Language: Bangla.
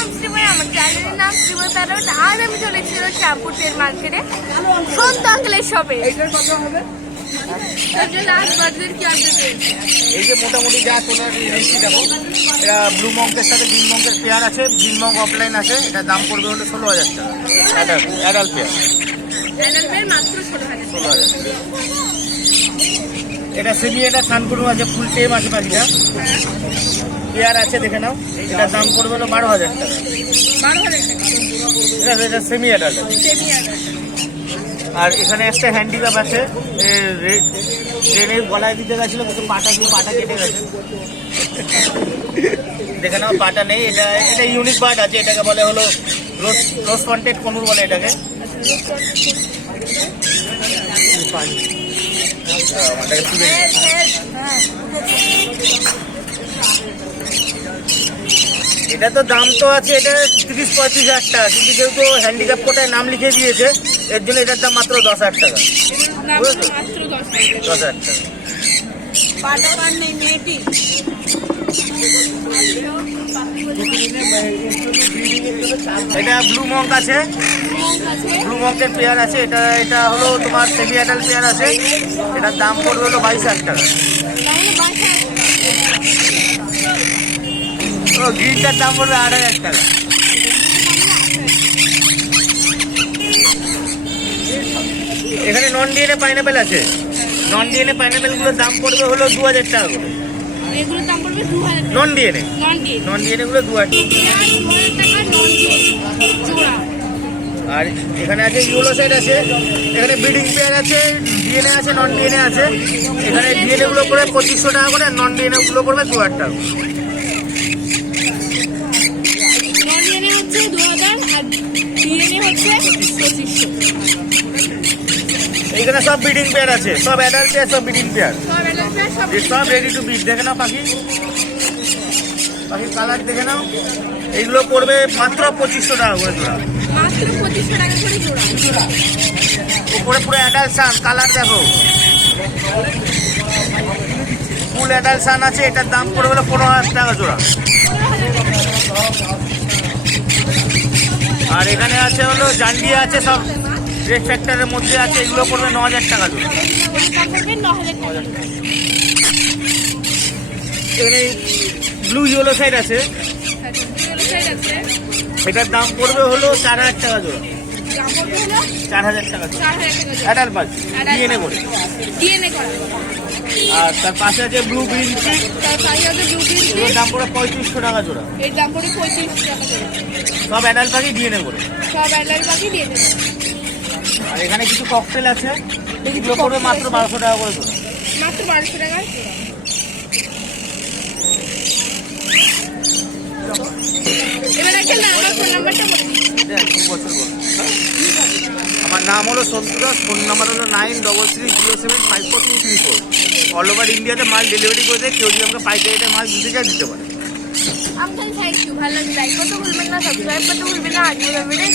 নাম শ্রীময়, আমার চ্যানেলের নাম শ্রীময় প্যারট। আজ আমি চলেছিল শ্যামপুর ট্রেন মার্কেটে সন্ত আঙ্কেলের শপে। এই যে মোটামুটি যা তোলার নিচ্ছি দেখো, এটা ব্লু মঙ্কের সাথে গ্রিন মঙ্কের পেয়ার আছে। গ্রিন মঙ্ক অফলাইন আছে, এটা দাম পড়বে হলো 16,000 টাকা। অ্যাডাল্ট পেয়ার মাত্র 16,000 টাকা। এটা সেমি, এটা সানকুরু আছে, ফুল টেম আছে পাখিটা, পেয়ার আছে দেখে নাও। এটার দাম পড়বে হলো 12,000 টাকা। 12,000 টাকা। এটা সেমি অ্যাডাল্ট আছে। আর এখানে একটা হ্যান্ডিক্যাপ আছে, ট্রেনে গলায় দিতে গেছিল কিন্তু পাটা দিয়ে পাটা কেটে গেছে, দেখে নাও পাটা নেই। এটা এটা ইউনিক বার্ড আছে, এটাকে বলে হলো রোজ কন্টেন্ট কনুর বলে এটাকে। এটা তো দাম তো আছে, এটা 30-35,000 টাকা, কিন্তু যেহেতু হ্যান্ডিক্যাপ কোটায় নাম লিখে দিয়েছে এর জন্য এটার দাম মাত্র 10,000 টাকা। 10,000 টাকা। এটা ব্লু মঙ্ক আছে, ব্লু মঙ্কের পেয়ার আছে। এটা হলো তোমার সেমি অ্যাডাল্ট পেয়ার আছে, এটার দাম পড়বে হলো 22,000 টাকা। ও গ্রিনটার দাম পড়বে 8,000 টাকা। এখানে নন ডিএনএ পাইনাপেল আছে, নন ডিএনএ পাইনাপেল গুলোর দাম পড়বে হলো 2,000 টাকা করে। নন ডিএনএ গুলো 2,000 টাকা। আর এখানে আছে ইউলো সাইড আছে, এখানে ব্রিডিং পেয়ার আছে, ডিএনএ আছে, নন ডিএনএ আছে। এখানে ডিএনএ গুলো পড়বে 2,500 টাকা করে, নন ডিএনএ গুলো পড়বে 2,000 টাকা। এখানে সব ব্রিডিং পেয়ার আছে, সব অ্যাডাল্ট পেয়ার, সব ব্রিডিং পেয়ার, সব রেডি টু ব্রিড। দেখে নাও পাখির কালার দেখে নাও। এইগুলো পড়বে মাত্র 2,500 টাকা করে জোড়া। উপরে পুরো অ্যাডাল্ট সান, কালার দেখো, ফুল অ্যাডাল্ট সান আছে। এটার দাম পড়বে হলো 15,000 টাকা জোড়া। আর এখানে আছে হলো জান্ডিয়া আছে, সব রেড ফ্যাক্টরের মধ্যে আছে, এগুলো পড়বে 9,000 টাকা জোড়া। এখানে ব্লু ইয়েলো সাইড আছে, এটার দাম পড়বে হলো 4,000 টাকা জোড়া। 4,000 টাকা জোড়া অ্যাডাল্ট বাজ, ডিএনএ করে। আর তার পাশে আছে ব্লু গ্রিন চিক, এর দাম পড়বে 3,500 টাকা জোড়া। সব অ্যাডাল্ট পাখি ডিএনএ করে। আর এখানে কিছু ককটেল আছে, এগুলো পড়বে মাত্র 1,200 টাকা করে জোড়া। মাত্র 1,200 টাকা। আমার নাম হলো সন্তু দাস, ফোন নাম্বার হলো 9330754234। অল ওভার ইন্ডিয়াতে মাল ডেলিভারি করে দেয়, কেউ যদি আমাকে পাইকারিতে মাল দিতে চায় দিতে পারে। থ্যাংক ইউ, ভালো লাগলে লাইক করতে ভুলবেন না, সাবস্ক্রাইব করতে ভুলবেন না। আজকের ভিডিও